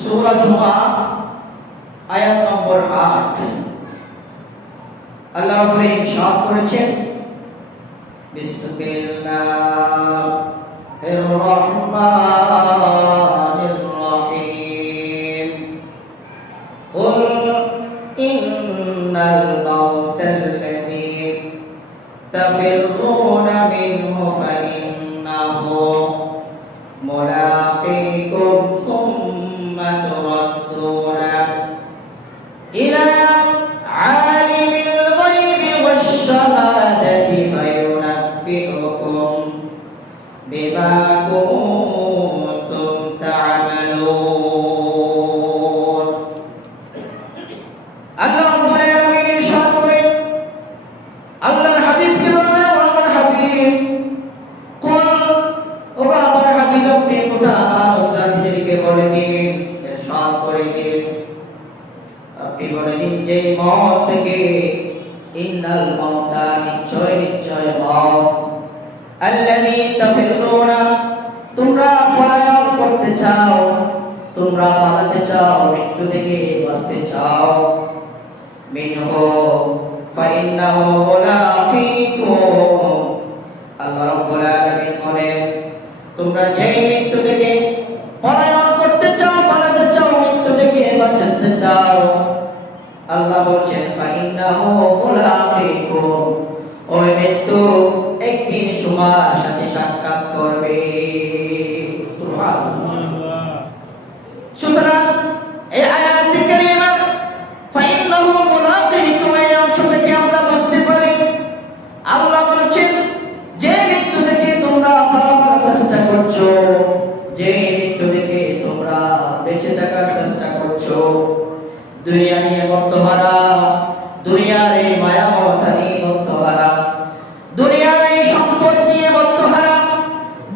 সূরা জুমা আয়াত নম্বর 8 আল্লাহ রাব্বুল ইরশাদ করেছেন বিসমিল্লাহির রহমানির রহিম কুল ইন্নাল মাউতাল্লাযী তাফিরুনা মিনহু ফাইন্নাহু মুলাকীকুম সুম্মা তুরাদ্দুনা ইলা আলিমিল গায়বি ওয়াশ শাহাদাতি ফায়ুনাব্বিউকুম বিমা কুনতুম তা'মালুন। আল্লাহ রাব্বুল আলামিন ইরশাদ করেন, আল্লাহর হাবিবকে বলেন, আমার হাবিব কুল, ও আমার হাবিব আপনি গোটা মানব জাতিদেরকে বলে দিন, ইরশাদ করে দিন, আপনি বলে দিন যে মওত থেকে, ইন্নাল মাউতা নিশ্চয় নিশ্চয় মওত, আল্লাযী তাফিরুনা তোমরা পলায়ন করতে চাও, তোমরা পালাতে চাও, মৃত্যু থেকে বাঁচতে চাও, মিনহু ফাইন্নাহু মুলাকীকুম আল্লাহ রাব্বুল আলামিন বলেন তোমরা যেই মৃত্যু থেকে পলায়ন করতে চাও, পালাতে চাও, মৃত্যু থেকে বাঁচতে চাও, আল্লাহ বলছেন ফাইন্নাহু মুলাকীকুম ওই মৃত্যু একদিন তোমার সাথে সাক্ষাৎ করবে। সুবহানাল্লাহ। সুতরাং এই আয়াতে কারীমা ফাইন্নাহু মুলাকীকুম এই অংশ থেকে আমরা বুঝতে পারি আল্লাহ বলছেন যে মৃত্যু থেকে তোমরা পালাবার চেষ্টা করছো, যে মৃত্যু থেকে তোমরা বেঁচে থাকার চেষ্টা করছো, দুনিয়া নিয়ে মত্তহারা, দুনিয়ার এই মায়া মমতা নিয়ে মত্তহারা, দুনিয়ার এই সম্পদ নিয়ে মত্তহারা,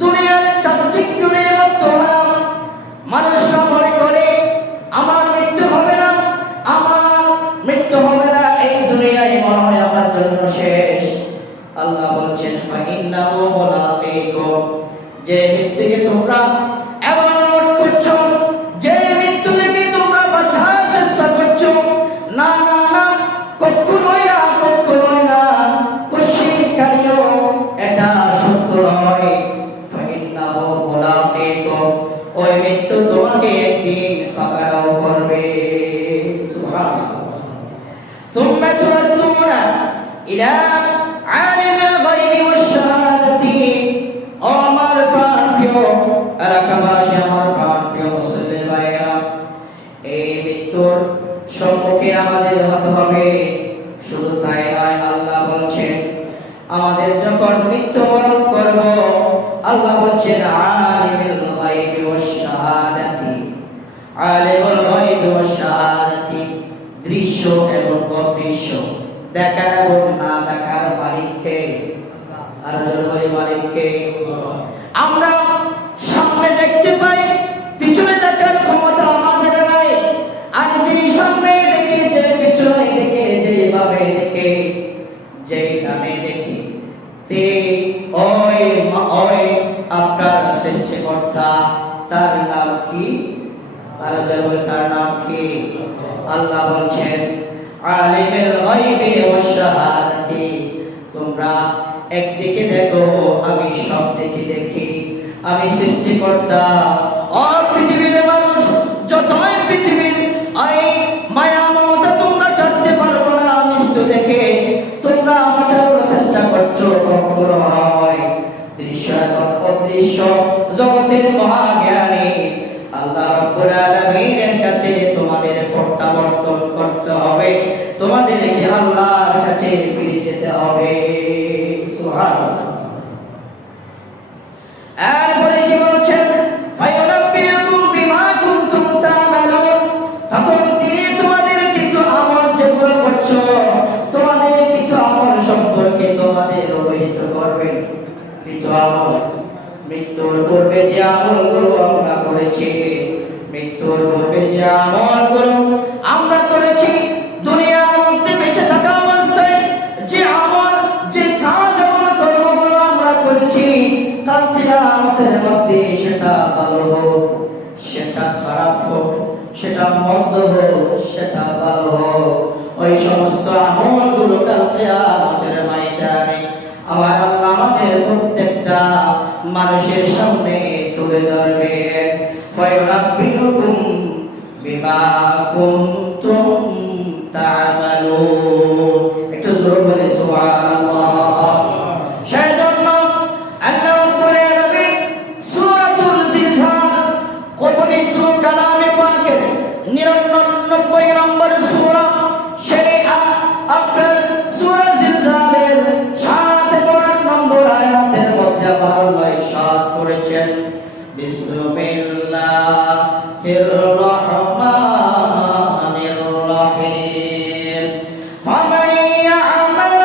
দুনিয়ার চাকচিক্য নিয়ে মত্তহারা, মানুষরা মনে করে আমার মৃত্যু হবে না, আমার মৃত্যু হবে না, এই দুনিয়ায় মনে হয় আমার জন্য শেষ। আল্লাহ বলছেন ফাইন্নাহু মুলাকীকুম যে মৃত্যুকে তোমরা এমন করছো, যে মৃত্যু থেকে তোমরা বাঁচার চেষ্টা করছো, না না না কখনোই না, কখনোই না, কুশিকারিও এটা সত্য নয়। ফাইন্নাহু মুলাকীকুম ওই মৃত্যু তোমাকে একদিন পাকড়াও করবে। সুবহানাল্লাহ। সুম্মা তুরাদ্দুনা ইলা আলিমিল গায়বি ওয়াশ শাহাদাতি ও আমার প্রাণপ্রিয় এলাকাবাসী, আমার প্রাণপ্রিয় মুসলিম ভাইরা, এই মৃত্যুর সম্মুখে আমাদের হতে হবে। শুধু তাই নয়, আল্লাহ বলছেন আমাদের যখন মৃত্যুবরণ করব, আল্লাহ বলছেন আলিমুল গায়বি ওয়াশ শাহাদাতি আলিমুল গায়বি ওয়াশ শাহাদাতি দৃশ্য এবং অদৃশ্য, দেখা এবং না দেখার মালিককে, আর জনগণের মালিককে। আমরা সামনে দেখতে পাই, পিছনে দেখার ক্ষমতা আমাদের নাই, আর যে সামনে দেখে, যে পিছনে দেখে, যেভাবে দেখে, যে ডানে দেখে, তে ওই আপনার সৃষ্টিকর্তা, তার নাম কি? আর জনগণ তার নাম কি? আল্লাহ বলছেন আলিমুল গায়বি ওয়াশ শাহাদাতি তোমরা একদিকে দেখো, আমি সব দিকে দেখি, আমি সৃষ্টিকর্তা। ও পৃথিবীর মানুষ, যতই পৃথিবীর এই মায়া মমতা তোমরা ছাড়তে পারবো না, মৃত্যু দেখে তোমরা বাঁচানোর চেষ্টা করছো, কখনো নয়। দৃশ্য এবং অদৃশ্য জগতের মহাজ্ঞানী আল্লাহ রাব্বুল আলামিনের কাছে তোমাদের প্রত্যাবর্তন করতে হবে, তোমাদেরকে আল্লাহর কাছে ফিরে যেতে হবে। সুবহানাল্লাহ। এরপরে কি বলছেন? ফায়ুনাব্বিউকুম বিমা কুনতুম তা'মালুন তখন তিনি তোমাদের কিছু আমল যেগুলো করছো, তোমাদের কিছু আমল সম্পর্কে তোমাদের অবহিত করবেন। কিছু আমল, মৃত্যুর পূর্বে যে আমলগুলো আমরা করেছি, মৃত্যুর পূর্বে যে আমলগুলো আমরা করেছি, দুনিয়ার মধ্যে বেঁচে থাকা অবস্থায় যে আমল, যে কাজ, আমল কর্মগুলো আমরা করেছি, কাল কিয়ামতের মধ্যে সেটা ভালো হোক, সেটা খারাপ হোক, সেটা মন্দ হোক সেটা ভালো হোক, ওই সমস্ত আমলগুলো কাল কিয়ামতের ময়দানে আমার আল্লাহ আমাদের প্রত্যেকটা মানুষের সামনে তুলে ধরবেন। ফায়ুনাব্বিউকুম বিমা কুনতুম তা'মালুন। একটু জোরে বলে সুবহানাল্লাহ। সেজন্য আল্লাহ রাব্বুল আলামিন সূরাতুল জিলজাল পবিত্র কালামে পাকের 99 নম্বর সূরা, সেই আপনার সূরা জিলজালের 7 নম্বর আয়াতের মধ্যে আল্লাহ ইরশাদ করেছেন, বিসমিল্লাহির রহমানির রহিম, ফামান ইয়া'মাল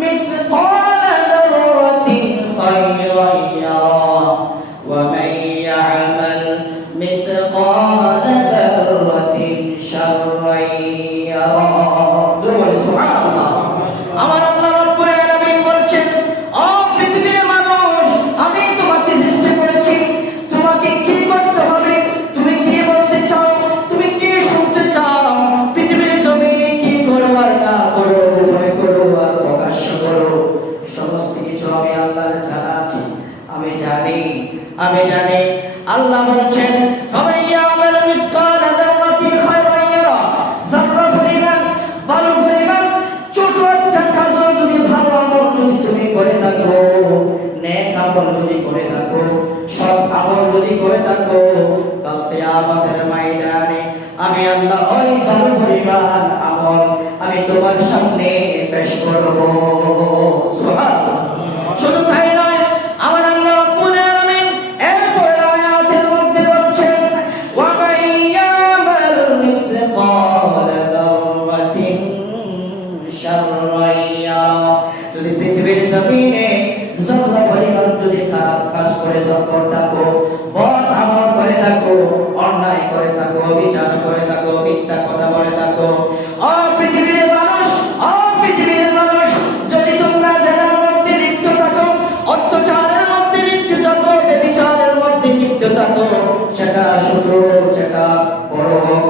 মিসকালা যাররাতিন খায়রান ইয়ারা ওয়া মান ইয়া'মাল মিসকালা যাররাতিন শাররান ইয়ারা। সুবহানাল্লাহ। আমার আল্লাহ রাব্বুল আলামিন বলছেন, ও পৃথিবীর মানুষ, আমি তোমাকে সৃষ্টি করেছি, তোমাকে কি করতে হবে, তুমি কি বলতে চাও, তুমি কি শুনতে চাও, পৃথিবীর জমিনে কি করো আর না করো, গোপনে করো আর প্রকাশ্য করো, সমস্ত কিছু আমি আল্লাহর জানা আছে, আমি জানি, আমি জানি। আল্লাহ বলছেন, ফামান ইয়া'মাল মিসকালা যাররাতিন খায়রান ইয়ারা, যাররা পরিমাণ ভালো পরিমাণ ছোট একটা কাজ যদি ভালো আমল যদি তুমি করে থাকো, নেক আমল যদি করে থাকো, সৎ আমল যদি করে থাকো, কাল কিয়ামতের ময়দানে আমি আল্লাহ ওই ভালো পরিমাণ আমল আমি তোমার সামনে পেশ করব। সুবহানাল্লাহ। শুধু তাই নয়, আমার আল্লাহ রাব্বুল আলামিন এরপর আয়াতের মধ্যে বলছেন, ওয়া মান ইয়া'মাল মিসকালা যাররাতিন শাররান ইয়ারা, যদি পৃথিবীর জমিনে যতটা পরিমাণ যদি খারাপ কাজ করে থাকো, বদ আমল করে থাকো, অন্যায় করে থাকো, বিচার করে থাকো, মিথ্যা কথা বলে থাকো, ও পৃথিবীর মানুষ, ও পৃথিবীর মানুষ, যদি তোমরা জেনার মধ্যে লিপ্ত থাকো, অত্যাচারের মধ্যে লিপ্ত থাকো, ব্যভিচারের মধ্যে লিপ্ত থাকো, সেটা ছোট সেটা বড় হোক,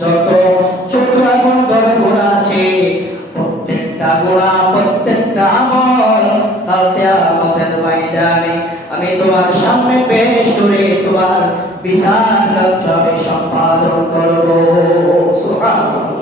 যত ছোট এবং বড় গুনাহ আছে, প্রত্যেকটা গুনাহ প্রত্যেকটা আমল কাল কিয়ামতের ময়দানে আমি তোমার সামনে পেশ করে তোমার বিচার কার্য আমি সম্পাদন করব। সুবহানাল্লাহ।